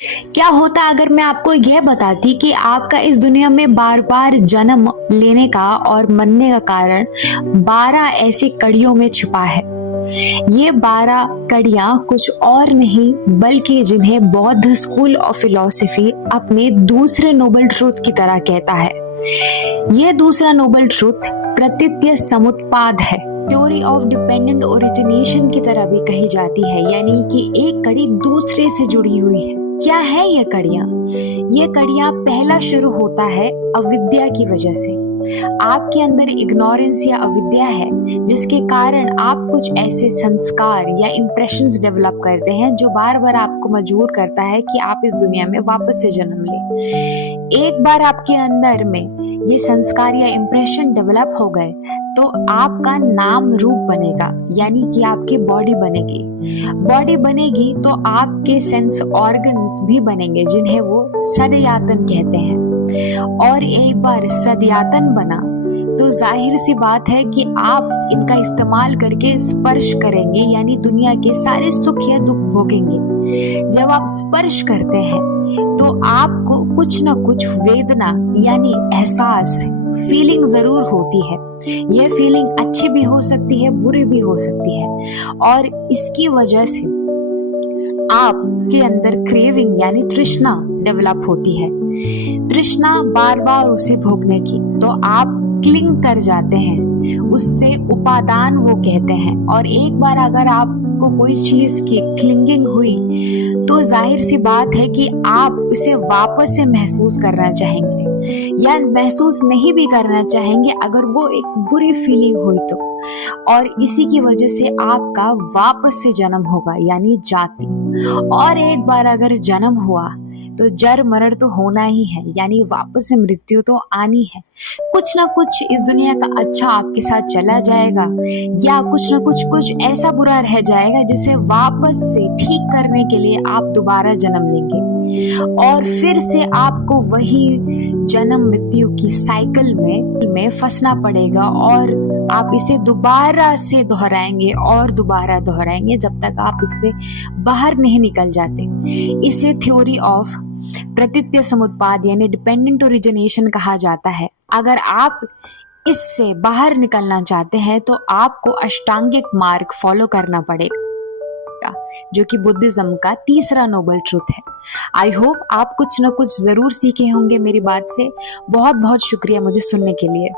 क्या होता अगर मैं आपको यह बताती कि आपका इस दुनिया में बार बार जन्म लेने का और मरने का कारण 12 ऐसी कड़ियों में छिपा है। ये 12 कड़ियां कुछ और नहीं बल्कि जिन्हें बौद्ध स्कूल ऑफ फिलॉसफी अपने दूसरे नोबल ट्रूथ की तरह कहता है। ये दूसरा नोबल ट्रूथ प्रतीत्य समुत्पाद है। थ्योरी ऑफ डिपेंडेंट ओरिजिनेशन की तरह भी कही जाती है, यानी कि एक कड़ी दूसरे से जुड़ी हुई है। क्या है ये कड़ियां? ये कड़ियां पहला शुरू होता है अविद्या की वजह से। आपके अंदर इग्नोरेंस या अविद्या है, जिसके कारण आप कुछ ऐसे संस्कार या इंप्रेशंस डेवलप करते हैं जो बार बार आपको मजबूर करता है कि आप इस दुनिया में वापस से जन्म लें। एक बार आपके अंदर में ये संस्कार या इंप्रेशन डेवलप हो गए तो आपका नाम रूप बनेगा, यानी कि आपकी बॉडी बनेगी। बॉडी बनेगी तो आपके सेंस ऑर्गन्स भी बनेंगे, जिन्हें वो सदयातन कहते हैं। और एक बार सदयातन बना तो जाहिर सी बात है कि आप इनका इस्तेमाल करके स्पर्श करेंगे, यानी दुनिया के सारे सुख या दुख भोगेंगे। जब आप स्पर्श करते हैं तो आपको कुछ ना कुछ वेदना यानी एहसास, फीलिंग जरूर होती है। यह फीलिंग अच्छी भी हो सकती है, बुरी भी हो सकती है, और इसकी वजह से आपके अंदर क्रेविंग यानी तृष्णा डेवलप होती है। तृष्णा बार बार उसे भोगने की, तो आप क्लिंग कर जाते हैं, उससे उपादान वो कहते हैं। और एक बार अगर आपको कोई चीज की क्लिंगिंग हुई तो जाहिर सी बात है कि आप उसे वापस से महसूस करना चाहेंगे, या महसूस नहीं भी करना चाहेंगे अगर वो एक बुरी फीलिंग हुई तो। और इसी की वजह से आपका वापस से जन्म होगा, यानी जाति। और एक बार अगर जन्म हुआ तो जर मरण तो होना ही है, यानी वापस से मृत्यु तो आनी है। कुछ ना कुछ इस दुनिया का अच्छा आपके साथ चला जाएगा, या कुछ ना कुछ ऐसा बुरा रह जाएगा जिसे वापस से ठीक करने के लिए आप दोबारा जन्म लेंगे। और फिर से आपको वही जन्म मृत्यु की साइकिल में फंसना पड़ेगा, और आप इसे दोबारा से दोहराएंगे और दोबारा दोहराएंगे जब तक आप इससे बाहर नहीं निकल जाते। इसे थ्योरी ऑफ प्रतीत्य समुत्पाद यानी डिपेंडेंट ओरिजिनेशन कहा जाता है। अगर आप इससे बाहर निकलना चाहते हैं तो आपको अष्टांगिक मार्ग फॉलो करना पड़ेगा, जो कि बुद्धिज्म का तीसरा नोबल ट्रूथ है। आई होप आप कुछ न कुछ जरूर सीखे होंगे मेरी बात से। बहुत बहुत शुक्रिया मुझे सुनने के लिए।